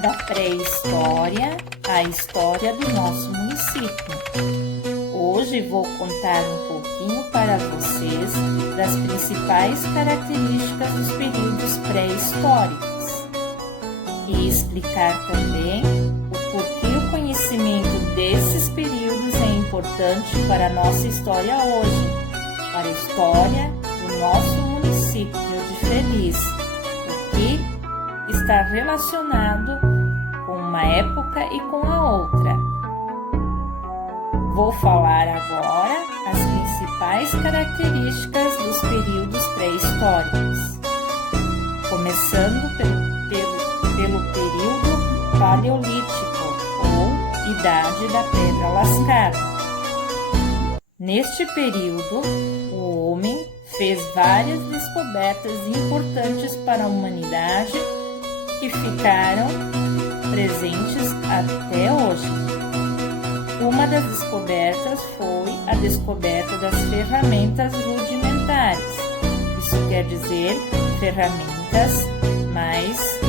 da pré-história à história do nosso município. Hoje vou contar um pouquinho para vocês das principais características dos períodos pré-históricos e explicar também o porquê o conhecimento desses períodos é importante para a nossa história hoje, para a história do nosso município de Feliz, o que está relacionado com uma época e com a outra. Vou falar agora as principais características dos períodos pré-históricos, começando pelo período paleolítico ou Idade da Pedra Lascada. Neste período, o homem fez várias descobertas importantes para a humanidade que ficaram presentes até hoje. Uma das descobertas foi a descoberta das ferramentas rudimentares. Isso quer dizer ferramentas mais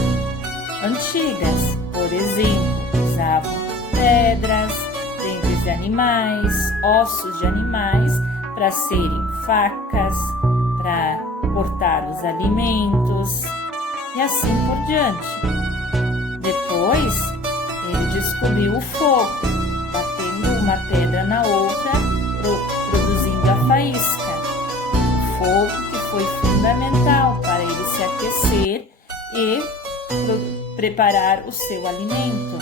antigas. Por exemplo, usavam pedras, dentes de animais, ossos de animais para serem facas, para cortar os alimentos e assim por diante. Depois, ele descobriu o fogo, batendo uma pedra na outra, produzindo a faísca. O fogo que foi fundamental para ele se aquecer e preparar o seu alimento.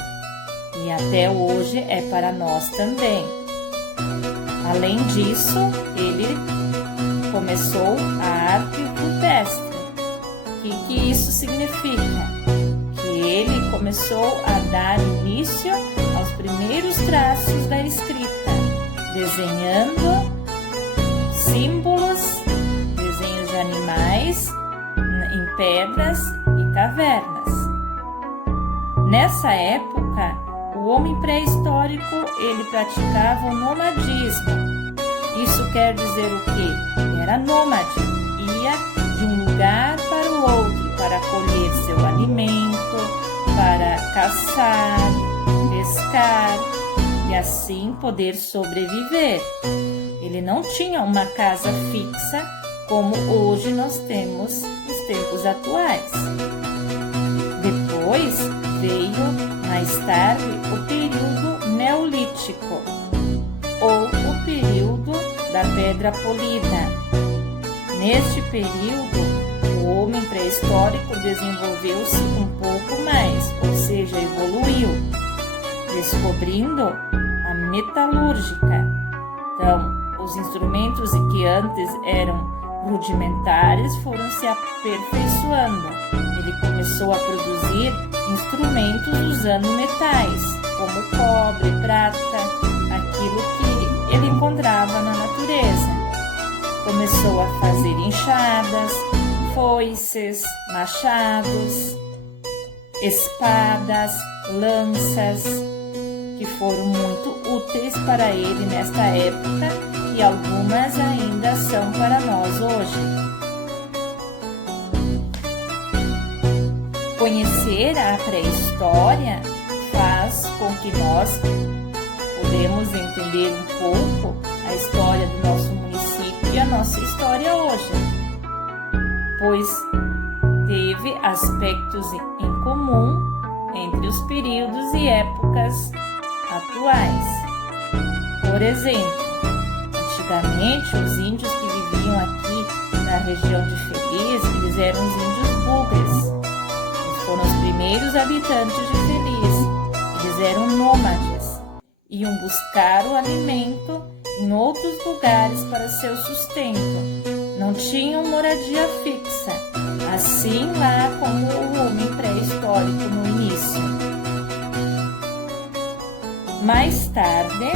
E até hoje é para nós também. Além disso, ele começou a arte rupestre. O que isso significa? Que ele começou a dar início aos primeiros traços da escrita, desenhando símbolos, desenhos de animais em pedras e cavernas. Nessa época, o homem pré-histórico ele praticava o nomadismo. Isso quer dizer o quê? Era nômade, ia de um lugar para o outro para colher seu alimento, para caçar, pescar e assim poder sobreviver. Ele não tinha uma casa fixa como hoje nós temos nos tempos atuais. Depois veio mais tarde o período neolítico ou o período da pedra polida. Neste período, o homem pré-histórico desenvolveu-se um pouco mais, ou seja, evoluiu, descobrindo a metalúrgica. Então, os instrumentos que antes eram rudimentares foram se aperfeiçoando. Ele começou a produzir instrumentos usando metais, como cobre, prata, aquilo que ele encontrava na natureza. Começou a fazer enxadas, foices, machados, espadas, lanças, que foram muito úteis para ele nesta época e algumas ainda são para nós hoje. Conhecer a pré-história faz com que nós podemos entender um pouco a história do nosso município e a nossa história hoje, pois teve aspectos em comum entre os períodos e épocas atuais. Por exemplo, antigamente os índios que viviam aqui na região de Feliz, eles eram os índios bugres. Eles foram os primeiros habitantes de Feliz. Eles eram nômades, iam buscar o alimento em outros lugares para seu sustento. Não tinham moradia fixa, assim lá como o homem pré-histórico no início. Mais tarde,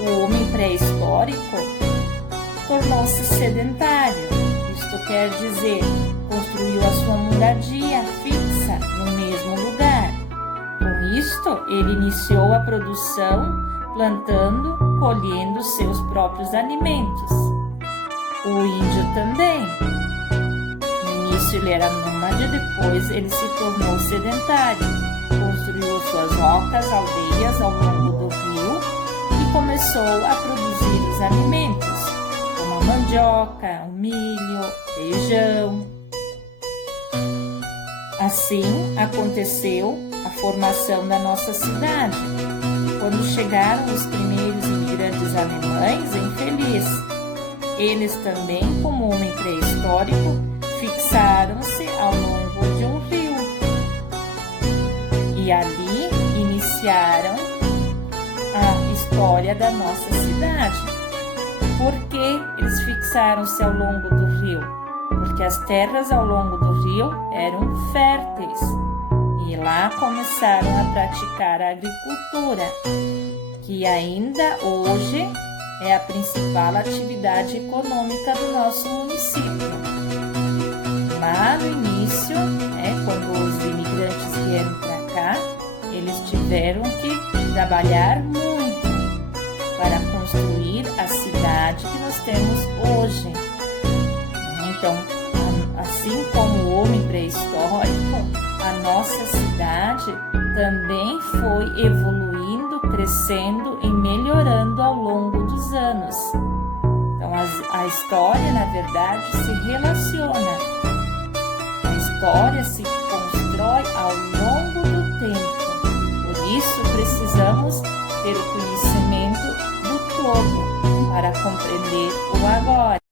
o homem pré-histórico tornou-se sedentário. Isto quer dizer, construiu a sua moradia fixa no mesmo lugar. Com isto, ele iniciou a produção, plantando, colhendo seus próprios alimentos. O índio também. No início ele era nômade, depois ele se tornou sedentário. Construiu suas rocas, aldeias ao longo do rio e começou a produzir os alimentos, como a mandioca, o milho, feijão. Assim aconteceu a formação da nossa cidade. Quando chegaram os primeiros imigrantes alemães em Feliz, eles também, como homem pré-histórico, fixaram-se ao longo de um rio e ali iniciaram a história da nossa cidade. Por que eles fixaram-se ao longo do rio? Porque as terras ao longo do rio eram férteis e lá começaram a praticar a agricultura, que ainda hoje é a principal atividade econômica do nosso município. Lá no início, quando os imigrantes vieram para cá, eles tiveram que trabalhar muito para construir a cidade que nós temos hoje. Então, assim como o homem pré-histórico, a nossa cidade também foi evoluindo, crescendo e melhorando ao longo dos anos. Então, a história, na verdade, se relaciona. A história se constrói ao longo do tempo. Por isso, precisamos ter o conhecimento do todo para compreender o agora.